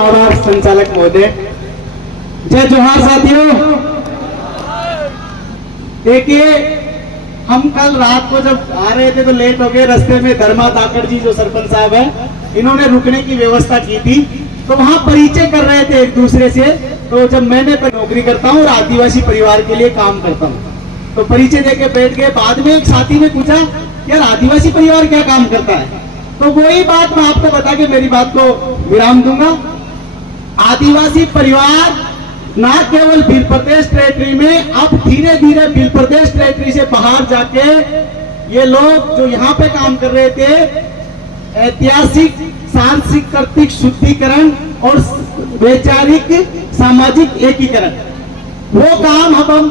आभार संचालक महोदय। जय जोहार साथियों। देखिए, हम कल रात को जब आ रहे थे तो लेट हो गए। रास्ते में धर्मा ताकड़ जी जो सरपंच साहब है, इन्होंने रुकने की व्यवस्था की थी, तो वहां परिचय कर रहे थे एक दूसरे से। तो जब मैंने नौकरी करता हूँ और आदिवासी परिवार के लिए काम करता हूँ, तो परिचय देके बैठ गए। बाद में एक साथी ने पूछा, यार आदिवासी परिवार क्या काम करता है? तो वही बात मैं आपको बता के मेरी बात को विराम दूंगा। आदिवासी परिवार ना केवल भील प्रदेश टेरिटरी में, अब धीरे धीरे भील प्रदेश टेरिटरी से बाहर जाके ये लोग जो यहाँ पे काम कर रहे थे, ऐतिहासिक सांस्कृतिक शुद्धिकरण और वैचारिक सामाजिक एकीकरण, वो काम अब हम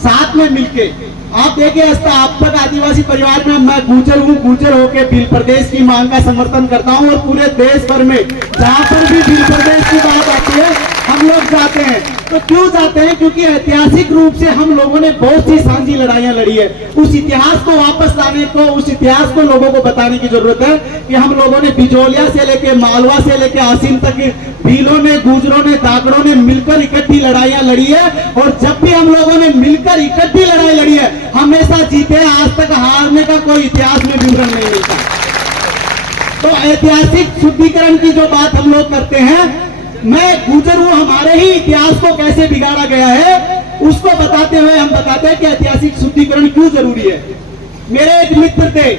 साथ में मिलके, आप देखिए अब तक आदिवासी परिवार में मैं गुर्जर हूँ, गुर्जर होकर भील प्रदेश की मांग का समर्थन करता हूँ और पूरे देश भर में जहाँ पर भी भील प्रदेश की बात आती है हम लोग जाते हैं। तो क्यों जाते हैं? क्योंकि ऐतिहासिक रूप से हम लोगों ने बहुत सी सांझी लड़ाइयां लड़ी है। उस इतिहास को वापस लाने को, उस इतिहास को लोगों को बताने की जरूरत है कि हम लोगों ने बिजोलिया से लेके मालवा से लेके आसीन तक भीलों ने, गुर्जरों ने, दागड़ों ने मिलकर इकट्ठी लड़ाइयां लड़ी है। और जब भी हम लोगों ने मिलकर इकट्ठी लड़ाई लड़ी है, हमेशा जीते। आज तक हारने का कोई इतिहास में विवरण नहीं मिलता। तो ऐतिहासिक शुद्धिकरण की जो बात हम लोग करते हैं, मैं गुर्जर हूं, हमारे ही इतिहास को कैसे बिगाड़ा गया है उसको बताते हुए हम बताते हैं कि ऐतिहासिक शुद्धिकरण क्यों जरूरी है। मेरे एक मित्र थे,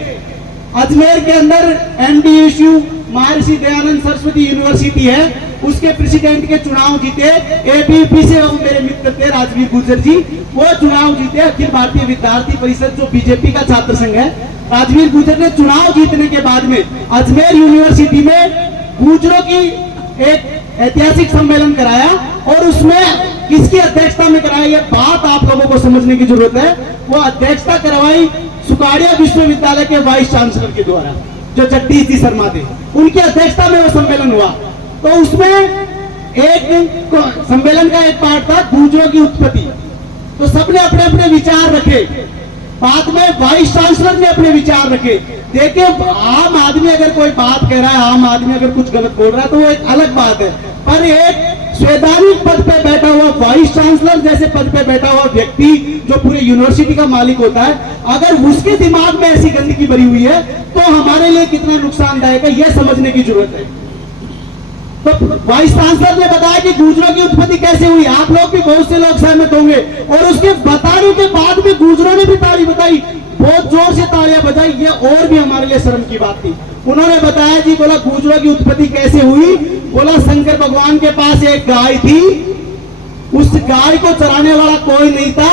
अजमेर के अंदर NDSU महर्षि दयानंद सरस्वती यूनिवर्सिटी है, उसके प्रेसिडेंट के चुनाव जीते। ABP से वो मेरे मित्र थे राजवीर गुर्जर जी, वो चुनाव जीते। अखिल भारतीय विद्यार्थी परिषद जो बीजेपी का छात्र संघ है, राजवीर गुर्जर ने चुनाव जीतने के बाद में अजमेर यूनिवर्सिटी में गुर्जरों की एक ऐतिहासिक सम्मेलन कराया। और उसमें किसकी अध्यक्षता में कराया, ये बात आप लोगों को समझने की जरूरत है। वो अध्यक्षता करवाई सुकाड़िया विश्वविद्यालय के वाइस चांसलर के द्वारा, जो जगदीश जी शर्मा थे, उनकी अध्यक्षता में वो सम्मेलन हुआ। तो उसमें एक सम्मेलन का एक पार्ट था गुर्जरों की उत्पत्ति। तो सबने अपने अपने विचार रखे। बाद में वाइस चांसलर ने अपने विचार रखे। देखिए, आम आदमी अगर कोई बात कह रहा है, आम आदमी अगर कुछ गलत बोल रहा है तो वो एक अलग बात है, पर एक संवैधानिक पद पे बैठा हुआ वाइस चांसलर जैसे पद पे बैठा हुआ व्यक्ति जो पूरे यूनिवर्सिटी का मालिक होता है, अगर उसके दिमाग में ऐसी गंदगी भरी हुई है तो हमारे लिए कितना नुकसानदायक है, यह समझने की जरूरत है। तो वाइस चांसलर ने बताया कि गुर्जरों की उत्पत्ति कैसे हुई। आप लोग भी, बहुत से लोग सहमत होंगे। और उसके बताने के बाद में गुर्जरों ने भी ताली बजाई, बहुत जोर से तालियां बजाई। ये और भी हमारे लिए शर्म की बात थी। उन्होंने बताया जी, बोला गुर्जरों की उत्पत्ति कैसे हुई। बोला शंकर भगवान के पास एक गाय थी, उस गाय को चराने वाला कोई नहीं था,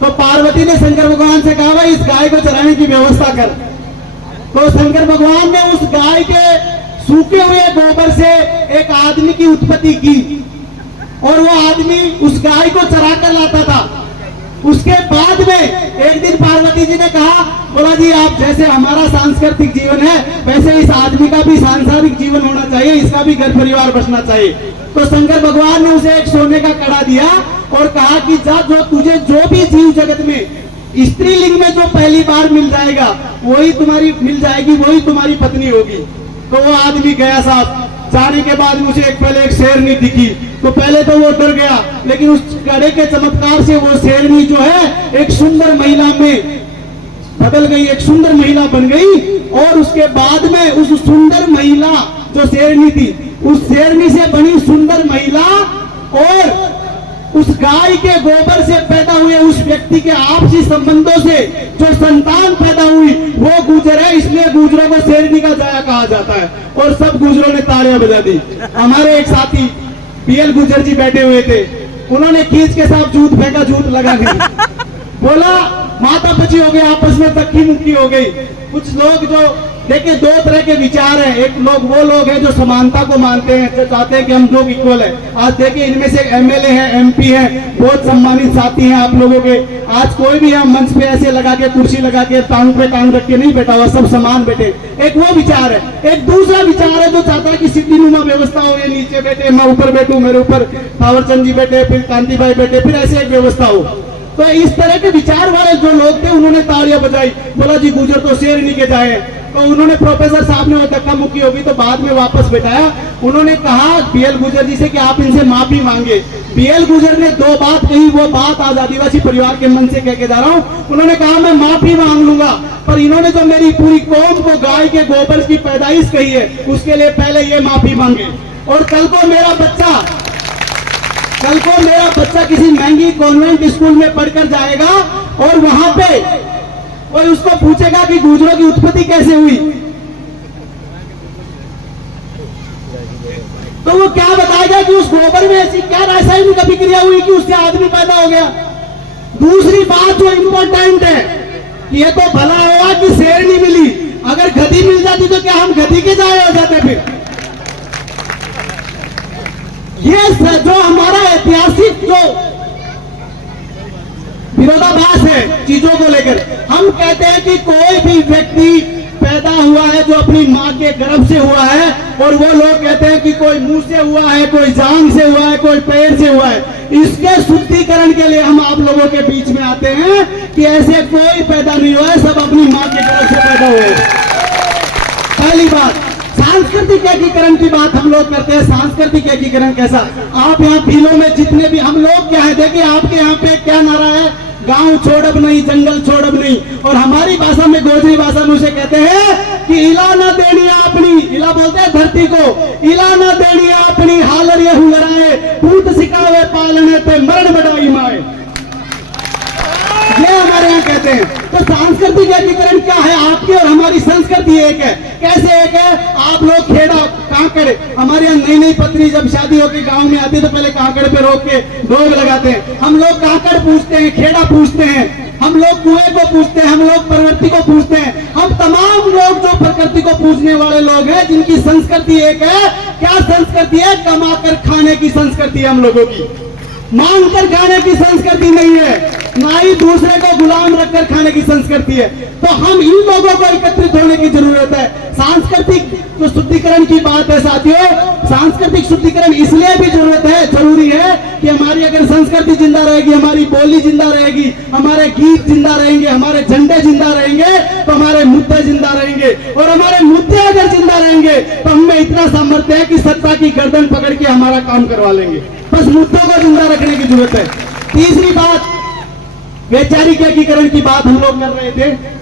तो पार्वती ने शंकर भगवान से कहा, भाई इस गाय को चराने की व्यवस्था कर। तो शंकर भगवान ने उस गाय के सूखे हुए गोबर से एक आदमी की उत्पत्ति की और वो आदमी उस गाय को चरा कर लाता था। उसके बाद में एक दिन पार्वती जी ने कहा, बोला जी आप जैसे हमारा सांस्कृतिक जीवन है वैसे इस आदमी का भी सांसारिक जीवन होना चाहिए, इसका भी घर परिवार बसना चाहिए। तो शंकर भगवान ने उसे एक सोने का कड़ा दिया और कहा कि जा, जो तुझे जो भी जीव जगत में स्त्रीलिंग में जो पहली बार मिल जाएगा वही तुम्हारी मिल जाएगी, वही तुम्हारी पत्नी होगी। तो वो आदमी गया साहब, जाने के बाद मुझे पहले एक शेरनी दिखी। तो पहले तो वो डर गया, लेकिन उस कड़े के चमत्कार से वो शेरनी जो है एक सुंदर महिला में बदल गई, एक सुंदर महिला बन गई। और उसके बाद में उस सुंदर महिला जो शेरनी थी, उस शेरनी से बनी सुंदर महिला और उस गाय के गोबर से पैदा हुए उस व्यक्ति के आपसी संबंधों से जो संतान पैदा हुई वो गुर्जर है। इसलिए गुर्जरों को शेरनी का जाया कहा जाता है। और सब गुर्जरों ने तालियां बजा दी। हमारे एक साथी PL गुर्जर जी बैठे हुए थे, उन्होंने खींच के साथ जूत फेंका, जूत लगा दी। बोला माता पची हो गई, आपस में तक्की मुक्की हो गई। कुछ लोग जो देखिए, दो तरह के विचार हैं। एक लोग वो लोग हैं जो समानता को मानते हैं, जो चाहते हैं कि हम लोग इक्वल है। आज देखिए, इनमें से MLA हैं, MP हैं, बहुत सम्मानित साथी हैं आप लोगों के। आज कोई भी हम मंच पे ऐसे लगा के, कुर्सी लगा के, टांग पे टांग रख के नहीं बैठा हुआ, सब समान बैठे। एक वो विचार है। एक दूसरा विचार है जो चाहता है कि सिद्धिनुमा व्यवस्था हो, ये नीचे बैठे, मैं ऊपर बैठूं, मेरे ऊपर थावरचंद जी बैठे, फिर कांति भाई बैठे, फिर ऐसे एक व्यवस्था हो। तो इस तरह के विचार वाले जो लोग थे उन्होंने तालियां बजाई, बोला जी गुर्जर तो शेरनी के जाए। तो उन्होंने प्रोफेसर साहब ने वो धक्का मुक्की होगी तो बाद में वापस बैठाया। उन्होंने कहा बीएल गुर्जर जी से कि आप इनसे माफी मांगे। बीएल गुर्जर ने 2 बात कही, वो बात आज आदिवासी परिवार के मन से कह के जा रहा हूँ। उन्होंने कहा मैं माफी मांग लूंगा, पर इन्होंने जो मेरी पूरी कौम को गाय के गोबर की पैदाइश कही है उसके लिए पहले ये माफी मांगे। और कल को मेरा बच्चा किसी महंगी कॉन्वेंट स्कूल में पढ़कर जाएगा और वहां पे कोई उसको पूछेगा कि गुर्जरों की उत्पत्ति कैसे हुई, तो वो क्या बताएगा कि उस गोबर में ऐसी क्या रासायनिक अभिक्रिया हुई कि उससे आदमी पैदा हो गया। दूसरी बात जो इंपॉर्टेंट है, ये तो भला हुआ कि शेरनी मिली, अगर गधी मिल जाती तो क्या हम गधी के जाए हो जाते फिर। ये जो हमारा ऐतिहासिक जो विरोधाभास है चीजों को लेकर, हम कहते हैं कि कोई भी व्यक्ति पैदा हुआ है जो अपनी मां के गर्भ से हुआ है, और वो लोग कहते हैं कि कोई मुंह से हुआ है, कोई जांघ से हुआ है, कोई पैर से हुआ है। इसके शुद्धिकरण के लिए हम आप लोगों के बीच में आते हैं कि ऐसे कोई पैदा नहीं हुआ है, सब अपनी मां के गर्भ से पैदा हुए। पहली बात, सांस्कृतिक एकीकरण की बात हम लोग करते हैं। सांस्कृतिक एकीकरण कैसा? आप यहाँ भीलों में जितने भी हम लोग क्या है, देखिए आपके यहाँ पे क्या नारा है, गांव छोड़ब नहीं, जंगल छोड़ब नहीं। और हमारी भाषा में, गोजरी भाषा में उसे कहते हैं कि इला न देनी अपनी, इला बोलते हैं धरती को, इला न देनी अपनी हालर ये हुलराए, पूत सिखावे पालने पे मरण बढ़ाई माए, ये हमारे यहाँ कहते हैं। तो सांस्कृतिक एकीकरण क्या है? आपकी और हमारी संस्कृति एक है। कैसे एक है? आप लोग खेड़ा कांकड़, हमारे यहाँ नई नई पत्नी जब शादी होकर गांव में आती है तो पहले कांकड़ पे रोक के भोग लगाते हैं। हम लोग कांकड़ पूछते हैं, खेड़ा पूछते हैं, हम लोग कुएं को पूछते हैं, हम लोग प्रकृति को पूछते हैं। हम तमाम लोग जो प्रकृति को पूजने वाले लोग हैं, जिनकी संस्कृति एक है। क्या संस्कृति है? कमा कर खाने की संस्कृति है हम लोगों की, मांग कर खाने की संस्कृति नहीं है, ना ही दूसरे को गुलाम रखकर खाने की संस्कृति है। तो हम इन लोगों को एकत्रित होने की जरूरत है। सांस्कृतिक जो शुद्धिकरण की बात है साथियों, सांस्कृतिक शुद्धिकरण इसलिए भी जरूरी है कि हमारी अगर संस्कृति जिंदा रहेगी, हमारी बोली जिंदा रहेगी, हमारे गीत जिंदा रहेंगे, हमारे झंडे जिंदा रहेंगे, तो हमारे मुद्दे जिंदा रहेंगे। और हमारे मुद्दे अगर जिंदा रहेंगे तो हमें इतना सामर्थ्य है कि सत्ता की गर्दन पकड़ के हमारा काम करवा लेंगे। बस मुद्दों को जिंदा रखने की जरूरत है। तीसरी बात, वैचारिक एकीकरण की बात हम लोग कर रहे थे।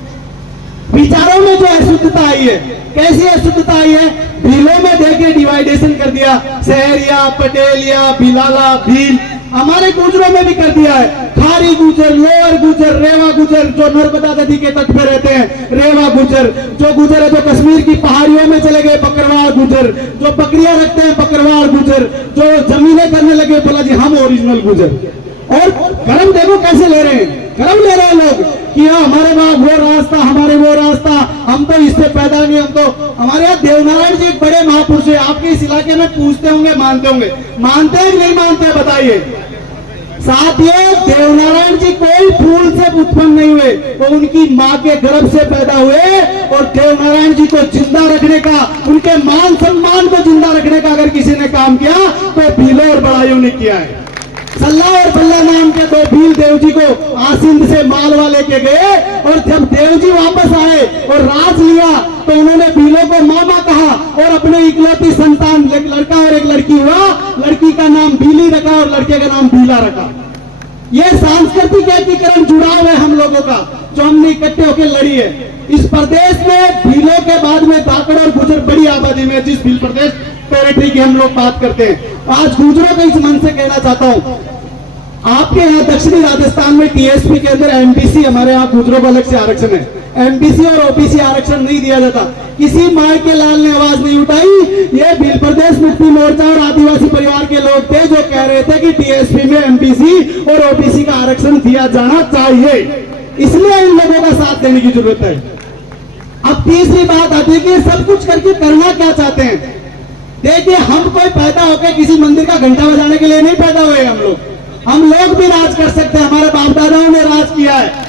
विचारों में जो अशुद्धता आई है, कैसी अशुद्धता आई है? भीलों में देखिए डिवाइडेशन कर दिया, शहरिया, पटेलिया, भिलाला, भील। हमारे गुजरों में भी कर दिया है, खारी गुजर, लोअर गुजर, रेवा गुजर, जो नर्मदा नदी के तट पे रहते हैं, रेवा गुजर, जो गुजर है जो कश्मीर की पहाड़ियों में चले गए, बकरवाल गुजर, जो बकरियां रखते हैं, बकरवाल गुजर, जो जमीनें करने लगे, बोला जी हम ओरिजिनल गुजर। और कर्म देखो कैसे ले रहे हैं, कर्म ले रहे हैं लोग कि हाँ हमारे वहां वो रास्ता, हमारे वो रास्ता, हम तो इससे पैदा नहीं, हम तो। हमारे यहाँ देवनारायण जी एक बड़े महापुरुष है, आपके इस इलाके में पूछते होंगे, मानते होंगे, मानते हैं कि नहीं मानते बताइए साथियों। देवनारायण जी कोई फूल से उत्पन्न नहीं हुए, वो उनकी माँ के गर्भ से पैदा हुए। और देवनारायण जी को जिंदा रखने का, उनके मान सम्मान को जिंदा रखने का अगर किसी ने काम किया तो भीलों और बड़ाइयों ने किया है। सल्ला और बल्ला नाम के 2 भील देव जी को आसिंद से मालवा लेके गए, और जब देव जी वापस आए और राज लिया तो उन्होंने भीलों को मामा कहा, और अपने इकलौती संतान, एक लड़का और एक लड़की हुआ, लड़की का नाम भीली रखा और लड़के का नाम भीला रखा। ये सांस्कृतिक एकीकरण जुड़ाव है हम लोगों का, जो हमने इकट्ठे होकर लड़ी है। इस प्रदेश में भीलों के बाद में धाकड़ और गुजर बड़ी आबादी में, जिस भील प्रदेश टेरिटरी की हम लोग बात करते हैं। आज गुजरों को इस मन से कहना चाहता हूं, आपके यहाँ दक्षिणी राजस्थान में टीएसपी के अंदर एमबीसी, हमारे यहाँ गुजरों को अलग से आरक्षण है, एमबीसी और ओबीसी आरक्षण नहीं दिया जाता। किसी माई के लाल ने आवाज नहीं उठाई। ये भील प्रदेश मुक्ति मोर्चा और आदिवासी परिवार के लोग थे जो कह रहे थे कि टीएसपी में एमबीसी और ओबीसी का आरक्षण दिया जाना चाहिए, इसलिए इन लोगों का साथ देने की जरूरत है। अब तीसरी बात आती है कि सब कुछ करके करना क्या चाहते हैं। देखिए हम कोई पैदा होकर किसी मंदिर का घंटा बजाने के लिए नहीं पैदा हुए, हम लोग भी राज कर सकते हैं, हमारे बाप दादाओं ने राज किया है।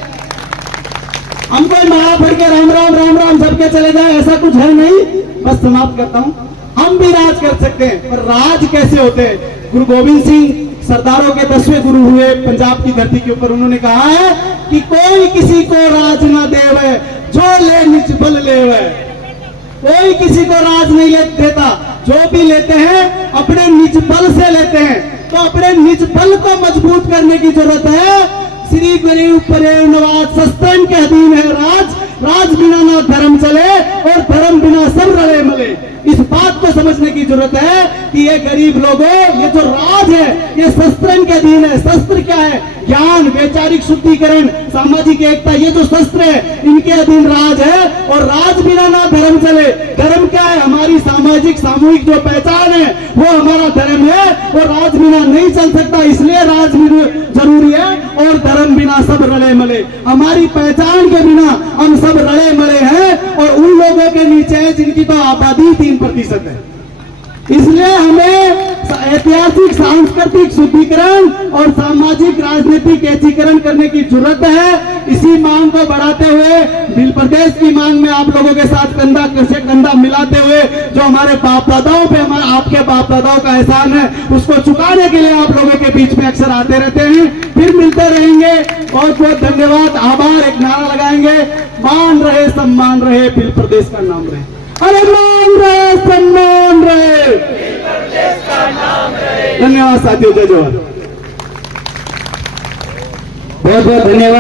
हम कोई माला पढ़ के राम राम राम राम सबके चले जाए ऐसा कुछ है नहीं। बस समाप्त करता हूं, हम भी राज कर सकते हैं, पर राज कैसे होते हैं? गुरु गोविंद सिंह सरदारों के 10वें गुरु हुए पंजाब की धरती के ऊपर, उन्होंने कहा है कि कोई किसी को राज ना देवे, जो ले निज बल लेवे। कोई किसी को राज नहीं देता, जो भी लेते हैं अपने निज बल से लेते हैं। तो अपने निज बल को मजबूत करने की जरूरत है। श्री गरीब परेव नवाज सस्तेन के अधीन है राज, राज बिना ना धर्म चले और धर्म बिना सब रले मले। इस बात को समझने की जरूरत है कि ये गरीब लोगों, ये जो राज है ये शस्त्र के अधीन है। शस्त्र क्या है? ज्ञान, वैचारिक शुद्धिकरण, सामाजिक एकता, ये जो शस्त्र है इनके अधीन राज है। और राज बिना ना धर्म चले। धर्म क्या है? हमारी सामाजिक सामूहिक जो पहचान है वो हमारा धर्म है। और राज बिना नहीं चल सकता, इसलिए राज जरूरी है। और धर्म बिना सब रले मले, हमारी पहचान के बिना हम सब रले मले हैं। और उन लोगों के नीचे है जिनकी तो आबादी 3% है। इसलिए हमें ऐतिहासिक सांस्कृतिक शुद्धिकरण और सामाजिक राजनीतिक एकीकरण करने की जरूरत है। इसी मांग को बढ़ाते हुए, भील प्रदेश की मांग में आप लोगों के साथ कंधा से कंधा मिलाते हुए, जो हमारे बाप दादाओं पे, हमारे आपके बाप दादाओं का एहसान है, उसको चुकाने के लिए आप लोगों के बीच में अक्सर आते रहते हैं। फिर मिलते रहेंगे। बहुत बहुत धन्यवाद, आभार। एक नारा लगाएंगे, मान रहे सम्मान रहे, भील प्रदेश का नाम रहे। अरे मान रहे सम्मान रहे, धन्यवाद साथियों, जय जवान। बहुत बहुत धन्यवाद।